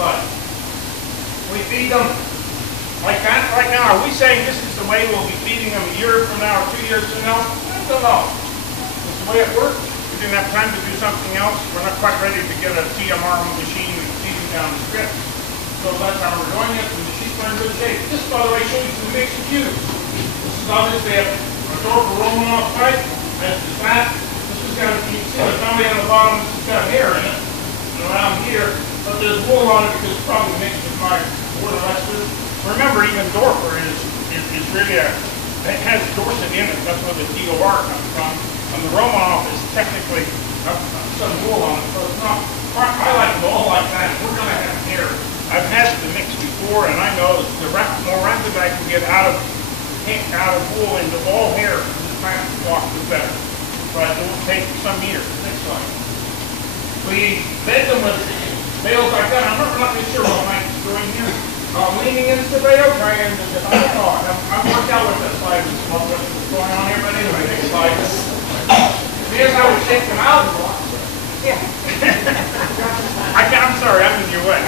slide. We feed them like that right now. Are we saying this is the way we'll be feeding them a year from now or 2 years from now? I don't know. It's the way it works. We didn't have time to do something else. We're not quite ready to get a TMR machine and feed them down the strip. So that's how we're doing it, and the sheep are in good shape. This, by the way, shows you the mix of ewes. This is obviously a door for rolling off pipe. That's the fat. This has got, you can see the belly on the bottom, this has got hair in it. And around here, but there's wool on it because it's probably mixed with my water esters. Remember, even Dorfer is really it has Dorset in it. That's where the DOR comes from. And the Romanov is technically some wool on it, so it's not. I like them all like that. We're going to have hair. I've had the mix before, and I know the more rapid I can get out of wool into all hair, the plant walk is better. But it will take some years. Next slide. We bed them with bales like that. I'm not really sure what Mike's doing here. Leaning into the bale, trying to I'm worked out with that slide. What's going on here, but anyway, next slide. Here's how we shake them out. Yeah. I'm sorry, I'm in your way.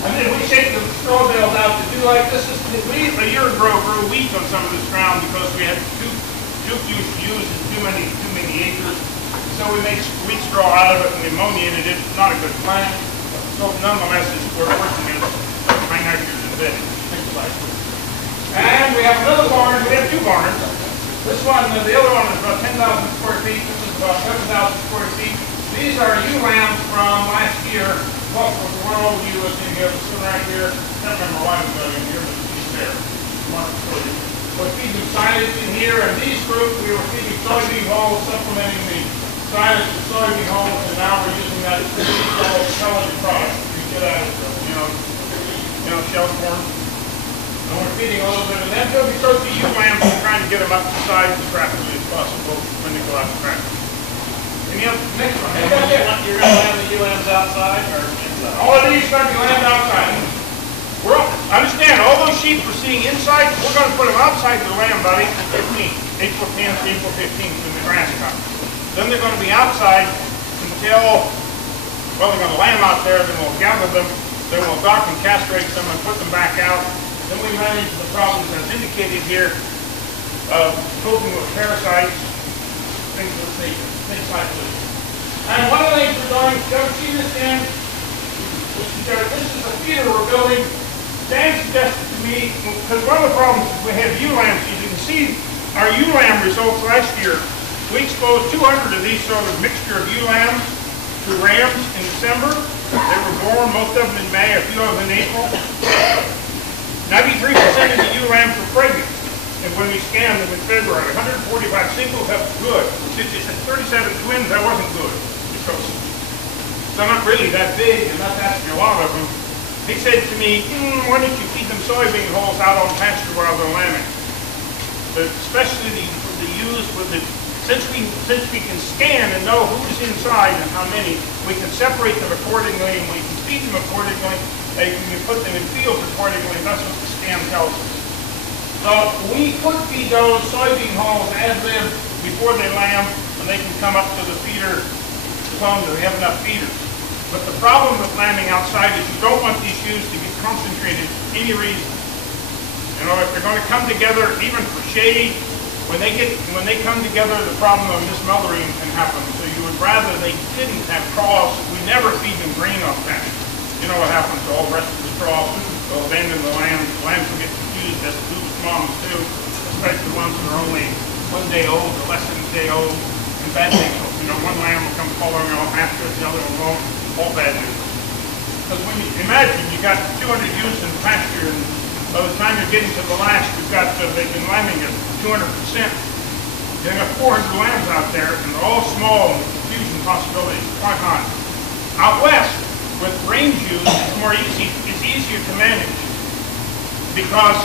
And then we shake the straw bales out to do like this. We a year ago grew wheat on some of this ground because we had too few ewes and too many acres. So we made wheat straw out of it and we ammoniated it. Not a good plant. So nonetheless, we're working as high nitrogen bedding. Next slide. And we have another barn. We have two barns. This one, the other one is about 10,000 square feet. This is about 7,000 square feet. These are ewe lambs from last year. Well, one old ewe was in here, sitting right here. I can't remember why we got in here, but she's there. We're feeding silage in here, and these groups we were feeding soybean hulls, supplementing the silage with soybean hulls, and now we're using that pellet product to get out of shell corn. And we're feeding a little bit of them because the ewe lambs are trying to get them up to size as rapidly as possible when they go out to practice. Any other next one? You're going to land the ewe lambs outside or inside? All of these are going to be lambed outside. Understand, all those sheep we're seeing inside, we're going to put them outside the lamb about April 15th. April 10th, April 15th when the grass comes. Then they're going to be outside until, well, they're going to lamb out there, then we'll gather them, then we'll dock and castrate them and put them back out. Then we manage the problems as indicated here of coping with parasites, things of this nature. Next slide, please. And one of the things we're doing, you ever see this, Dan? This is a feeder we're building. Dan suggested to me, because one of the problems is we have ewe lambs. You can see our ewe lamb results last year. We exposed 200 of these sort of mixture of ewe lambs to rams in December. They were born, most of them in May, a few of them in April. 93% of the ewe lambs were pregnant. And when we scanned them in February, 145 singles, that was good. 37 twins, that wasn't good. Because they're not really that big and not asking a lot of them. He said to me, why don't you feed them soybean hulls out on pasture while they're lambing? But especially the ewes with the, since we can scan and know who's inside and how many, we can separate them accordingly and we can feed them accordingly. We can put them in fields accordingly. That's what the scan tells us. So we could feed those soybean hulls as live before they lamb, and they can come up to the feeder as long as they have enough feeders. But the problem with lambing outside is you don't want these ewes to get concentrated for any reason. You know, if they're going to come together, even for shade, when they come together, the problem of mismothering can happen. So you would rather they didn't have troughs. We never feed them grain on pasture. You know what happens to all the rest of the troughs? They'll abandon the lambs. Lambs will get confused as to who's moms too, especially the ones that are only 1 day old or less than a day old. And bad things. You know, one lamb will come following off after it, the other one won't. All bad news. Because when you imagine you got 200 ewes in the pasture, and by the time you're getting to the last, you've got they've been lambing at 200%. You've got 400 lambs out there, and they're all small, and the confusion possibility is quite high. Out west, with range ewes, it's easier to manage because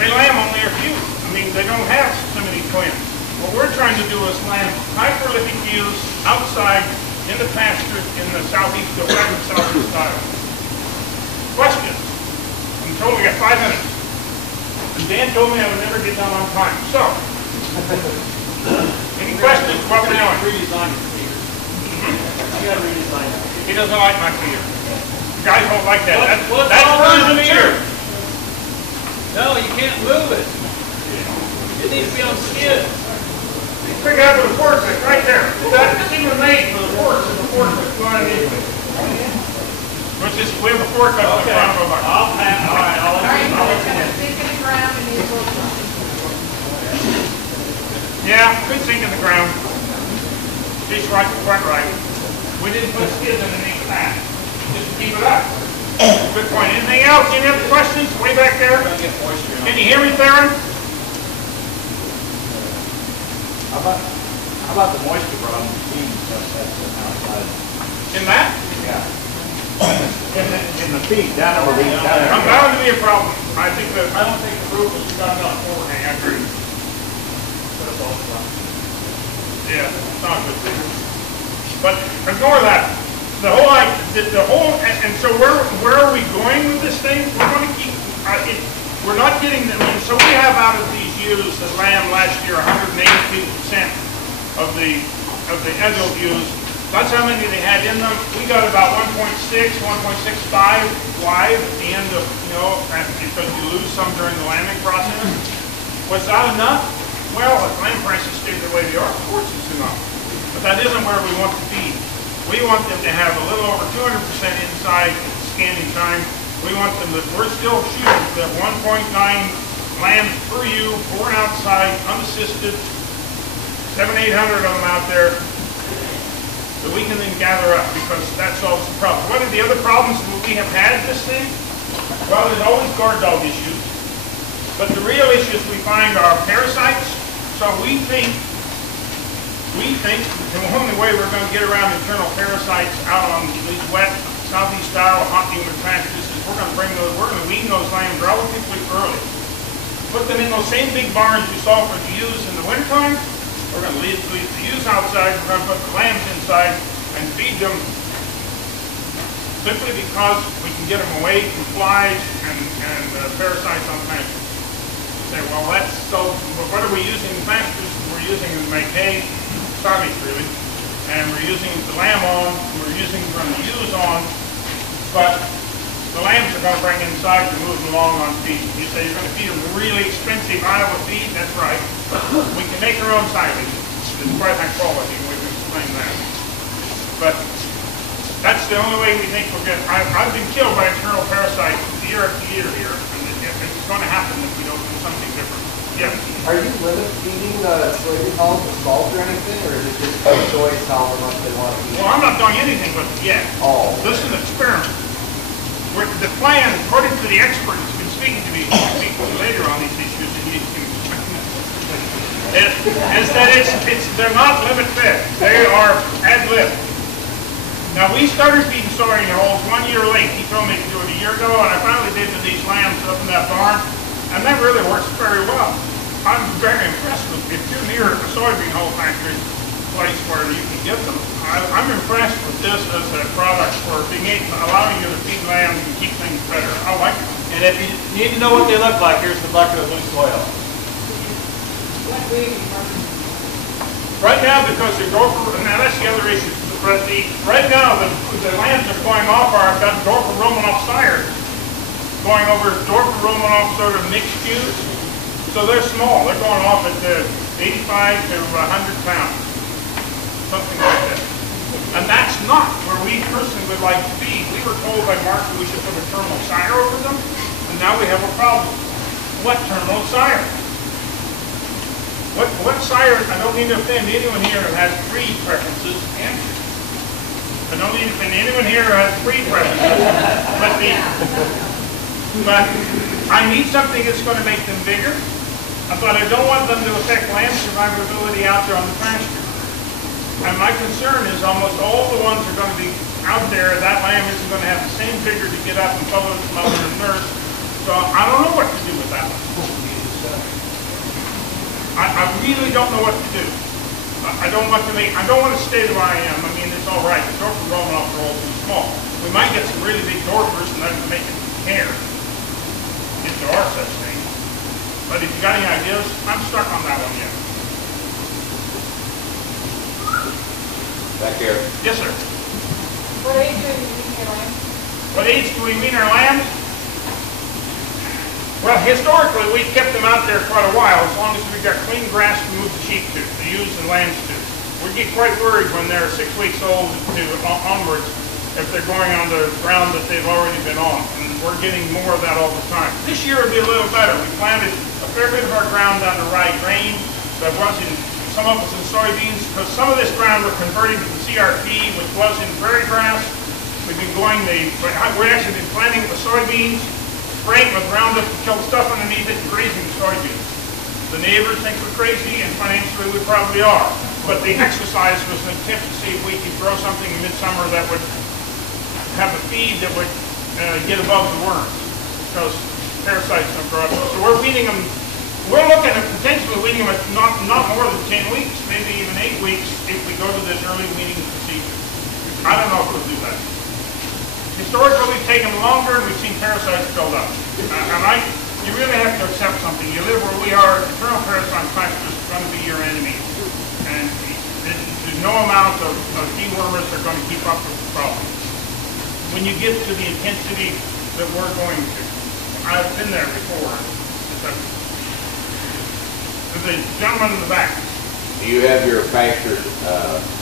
they lamb only a few. I mean, they don't have so many twins. What we're trying to do is lamb high prolific ewes outside in the pastures in the southeast of southeast Iowa. Questions? I'm told we got 5 minutes. And Dan told me I would never get done on time. So, any questions? What we're doing? Redesign your feeder. You got to redesign it. He doesn't like my feeder. guys won't like that. What's That's all frozen this here. No, you can't move it. It needs to be on skids. Pick it up with a forklift right there. It's even made for the forks and the forklift going anyway. Which is, we have a forklift in front of us. All right, All right, I'll it's gonna sink in the ground and it will. Yeah, could sink in the ground. It's right, quite right. We didn't put skids underneath that, just to keep it up. Good point. Anything else? Any other questions? Way back there? Can you hear me, Theron? How about the moisture problem, feed and stuff that's outside? In that? Yeah. In the feed, down over the, down there. I'm bound to be a problem. I don't think the roof has got enough overhang. I agree. Yeah, it's not a good thing. But ignore that. The whole, and so where are we going with this thing? We're going to keep, we're not getting them. I mean, so we have out of these ewes, the lamb last year, 182% of the adult ewes. That's how many they had in them. We got about 1.6, 1.65 live at the end of, because you lose some during the lambing process. Was that enough? Well, if lamb prices stay the way they are, of course it's enough. But that isn't where we want to be. We want them to have a little over 200% inside scanning time. We want them to, we're still shooting for that 1.9 lambs per ewe, born outside, unassisted, 700-800 of them out there, that we can then gather up, because that solves the problem. What are the other problems that we have had with this thing? Well, there's always guard dog issues. But the real issues we find are parasites. So we think the only way we're going to get around internal parasites out on these wet, southeast style, hot, humid patches is we're going to wean those lambs relatively early. Put them in those same big barns you saw for the ewes in the wintertime. We're going to leave the ewes outside, we're going to put the lambs inside and feed them, simply because we can get them away from flies and parasites on pastures. Say, well, that's so, but what are we using in pastures? We're using them to make hay, silage really, and we're using the lamb on, we're using to run the ewes on, but the lambs are going to bring inside to move them along on feed. You say you're going to feed them really expensive Iowa feed, that's right. We can make our own silage. It's quite high quality, and we've explained that. But that's the only way we think we'll get. I've been killed by internal parasites year after year here, and it's going to happen if we don't do something different. Yeah. Are you limit feeding the soybean hulls with salt or anything, or is it just choice however much they want to eat? Well, I'm not doing anything with it yet. Oh. This is an experiment. The plan, according to the expert who's been speaking to me, speak to me later on these issues, and you can, is that they're not limit fed. They are ad lib. Now we started feeding soybean hulls 1 year late. He told me to do it a year ago, and I finally did to these lambs up in that barn, and that really works very well. I'm very impressed with it. If you're near a soybean hull factory place where you can get them, I'm impressed with this as a product for allowing you to feed lambs and keep things better. I like it. And if you need to know what they look like, here's the bucket of loose soil. Right now, because the gopher, now that's the other issue. Right now, the lambs are going off I've got Dorfer Romanoff sires going over Dorfer Romanoff sort of mixed ewes. So they're small. They're going off at 85 to 100 pounds, something like that. And that's not where we personally would like to be. We were told by Mark that we should put a terminal sire over them, and now we have a problem. What terminal sire? What sire? I don't mean to offend anyone here who has breed preferences. I don't mean to offend anyone here who has breed preferences. But I need something that's going to make them bigger. But I don't want them to affect lamb survivability out there on the pasture. And my concern is almost all the ones are going to be out there. That lamb isn't going to have the same vigor to get up and follow its mother and nurse. So I don't know what to do with that one. I really don't know what to do. I don't want to stay where I am. I mean, it's all right. The Dorfer Romanoff are all too small. We might get some really big Dorfers and that would make it hair, if there are such things. But if you got any ideas, I'm stuck on that one yet. Back here. Yes, sir. What age are you using your lamb? What age do we wean our lambs? Well, historically, we've kept them out there quite a while, as long as we've got clean grass to move the sheep to, the ewes and lambs to. We get quite worried when they're 6 weeks old to onwards if they're going on the ground that they've already been on. And we're getting more of that all the time. This year it'll be a little better. We planted a fair bit of our ground down to rye grain that was in, some of it was in soybeans, because some of this ground we're converting to the CRP, which was in prairie grass. We've been going we've actually been planting the soybeans, spraying with Roundup to kill the stuff underneath it and grazing the soybeans. The neighbors think we're crazy, and financially we probably are. But the exercise was an attempt to see if we could grow something in midsummer that would have a feed that would get above the worms, because parasites don't grow up. So we're weaning them. We're looking at potentially weaning them at not more than 10 weeks, maybe even 8 weeks, if we go to this early weaning procedure. I don't know if we'll do that. Historically, we've taken longer, and we've seen parasites build up. You really have to accept something. You live where we are, internal parasite clusters is going to be your enemy. And there's no amount of dewormers are going to keep up with the problem. When you get to the intensity that we're going to. I've been there before. The gentleman in the back. Do you have your pasture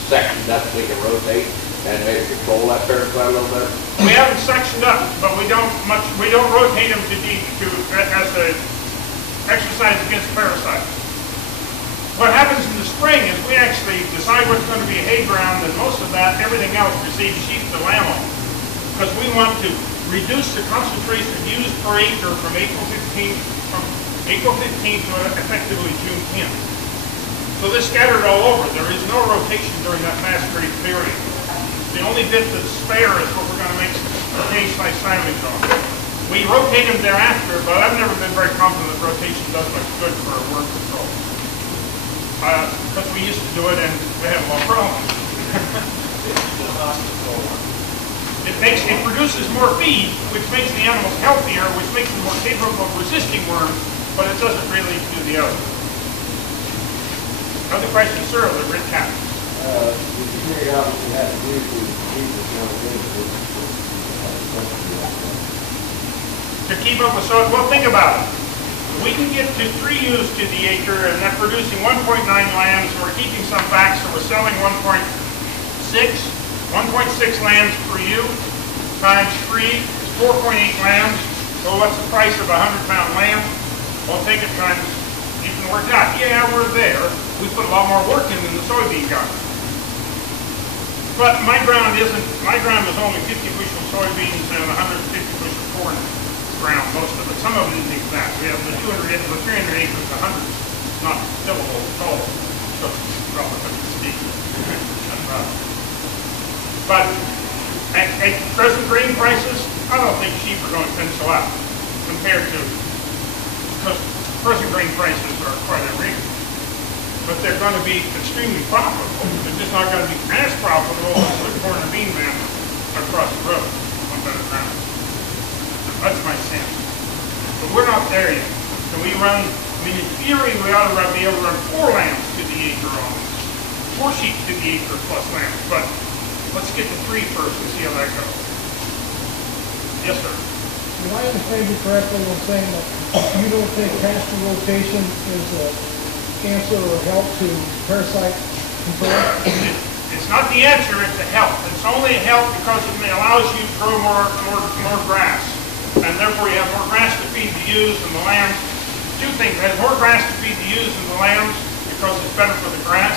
sectioned up so we can rotate and maybe control that parasite a little better? We haven't sectioned up, but we don't rotate them as an exercise against parasites. What happens in the spring is we actually decide what's going to be hay ground, and most of that, everything else, receives sheep to lamb on. Because we want to reduce the concentration of ewes per acre from April 15th to effectively June 10th. So they're scattered all over. There is no rotation during that fast grade period. The only bit that's spare is what we're going to make occasionally silage on. We rotate them thereafter, but I've never been very confident that rotation does much good for worm control. Because we used to do it and we had a lot of problems. It produces more feed, which makes the animals healthier, which makes them more capable of resisting worms, but it doesn't really do the other. Other questions, sir, the red cap. Did you figure out what you had to do to keep this one good? To keep up with soil, well, think about it. We can get to 3 ewes to the acre, and they're producing 1.9 lambs. We're keeping some back, so we're selling 1.6 lambs per ewe times 3 is 4.8 lambs. So what's the price of a 100-pound lamb? Well, take it times, you can work it out. Yeah, we're there. We put a lot more work in than the soybean garden. But my ground is only 50 bushel soybeans and 150 bushel corn ground, most of it. Some of it isn't exact. We have the 300 acres, 100 is not tillable at all. So it's probably steep. But at present grain prices, I don't think sheep are going to pencil out compared to, because present grain prices are quite outrageous. But they're going to be extremely profitable. They're just not going to be as profitable as the corn and bean man across the road on better ground. That's my sense. But we're not there yet. So we run, in theory, we ought to be able to run 4 lambs to the acre on this. 4 sheep to the acre plus lambs. But let's get to 3 first and see how that goes. Yes, sir. Do I understand you correctly when saying that you don't think pasture rotation is an answer or help to parasite control? It's not the answer, it's a help. It's only a help because it allows you to grow more grass. And therefore you have more grass to feed the ewes and the lambs. 2 things, it has more grass to feed the ewes and the lambs because it's better for the grass.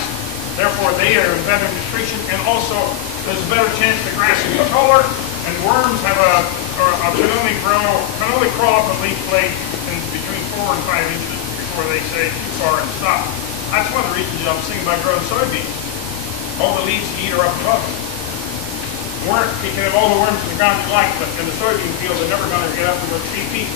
Therefore they are in better nutrition, and also there's a better chance the grass will be taller, and worms can only crawl up a leaf blade in between 4 and 5 inches before they say too far and stop. That's one of the reasons I'm thinking about growing soybeans. All the leaves you eat are up above them. You can have all the worms in the ground you like, but in the soybean field, they're never going to get up to those 3 feet.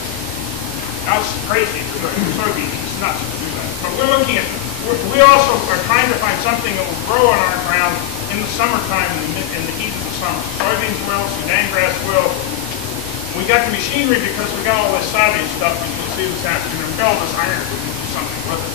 That's crazy for the soybeans. It's nuts to do that. But we're looking at, we also are trying to find something that will grow on our ground in the summertime, in the heat of the summer. Soybeans will, Sudan grass will. We got the machinery because we got all this savage stuff, as you'll see this afternoon. We got all this iron, we can do something with it.